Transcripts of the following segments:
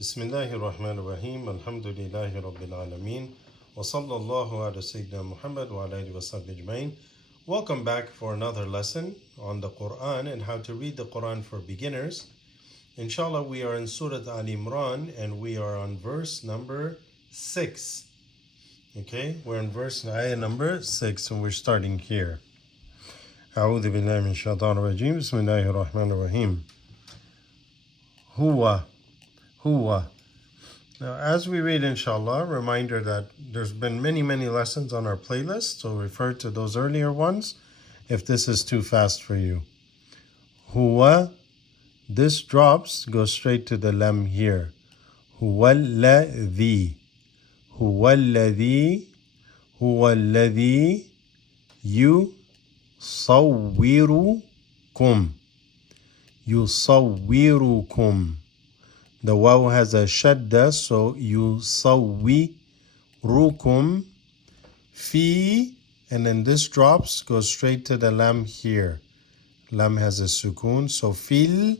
Bismillahirrahmanirrahim. Alhamdulillahi Rabbil Alameen. Wa sallallahu ala Sayyidina Muhammad wa ala alihi wa sahbihi ajma'in. Welcome back for another lesson on the Quran and how to read the Quran for beginners. Inshallah, we are in Surah Al Imran and we are on verse number 6. Okay, we're in verse ayah number 6 and we're starting here. A'udhu billahi min shaitanir rajim. Bismillahir rahmanir rahim. Huwa. Now, as we read, inshallah, reminder that there's been many lessons on our playlist, so refer to those earlier ones if this is too fast for you. Huwa, this drops, goes straight to the lam here. Huwalladhi. Huwalladhi yusawwirukum. The waw has a shadda, so yusawwirukum fi, and then this drops, goes straight to the lam here. Lam has a sukoon, so fil,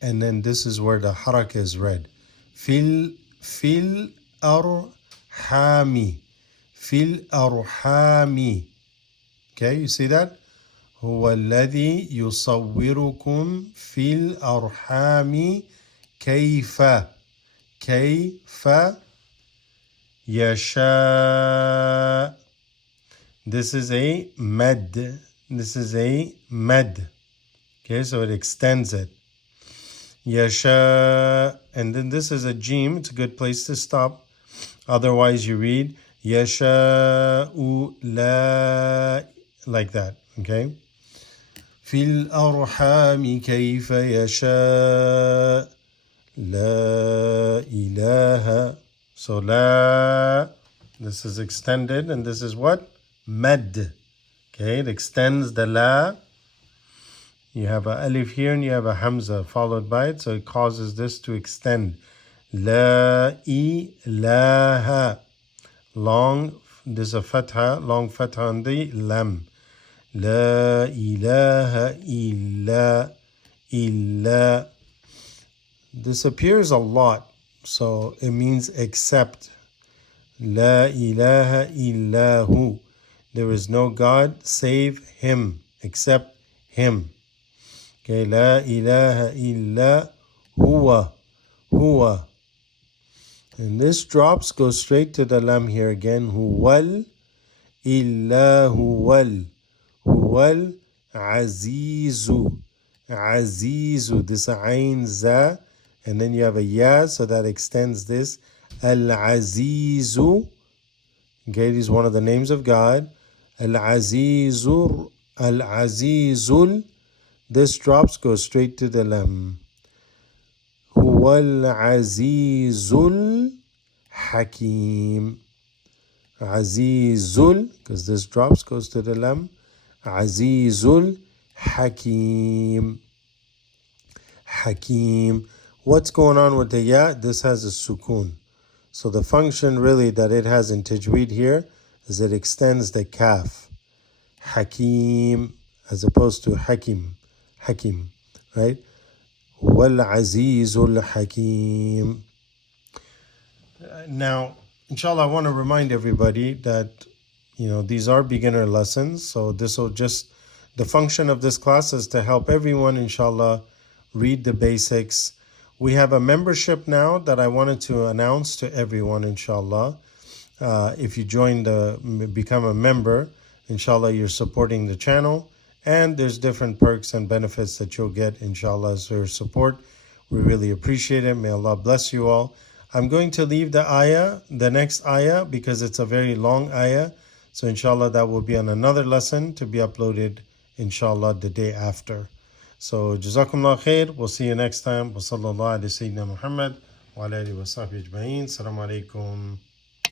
and then this is where the harak is read. Fil arhami. Okay, you see that? هو الذي يصوركم في الأرحام كيف يشاء. This is a mad. Okay, so it extends it. Yasha, and then this is a jim. It's a good place to stop. Otherwise, you read Yasha'u la, like that. Okay. في الأرحام كيف يشاء لا إله. So la, this is extended, and this is what? Mad. Okay, it extends the la. You have a alif here and you have a hamza followed by it, so it causes this to extend. La ilaha. Long, there's a fatha, long fatha on the lam. La ilaha illa. This appears a lot, so it means except. La ilaha illahu. There is no God save him, except him. Okay, la ilaha illa huwa. And this drops, goes straight to the lam here again. Huwal illa huwal. Huwal azizu. This ayn za, and then you have a ya, so that extends this. Al azizu. Okay, it is one of the names of God. Al azizul. This drops, goes straight to the lam. Huwal azizul hakim. Azizul, because this drops, goes to the lam. Azizul Hakim. What's going on with the ya? This has a sukoon. So the function really that it has in tajweed here is it extends the kaf. Hakim, as opposed to Hakim, right? Wal Azizul Hakim. Now, inshallah, I want to remind everybody that these are beginner lessons, so this will just, the function of this class is to help everyone, inshallah, read the basics. We have a membership now that I wanted to announce to everyone, inshallah. If you become a member, inshallah, you're supporting the channel, and there's different perks and benefits that you'll get, inshallah, as your support. We really appreciate it. May Allah bless you all. I'm going to leave the next ayah, because it's a very long ayah. So inshallah, that will be on another lesson to be uploaded, inshallah, the day after. So jazakumullah khair. We'll see you next time. Wa sallallahu ala Sayyidina Muhammad wa ala alihi wa sahbihi ajma'in. Assalamu alaikum.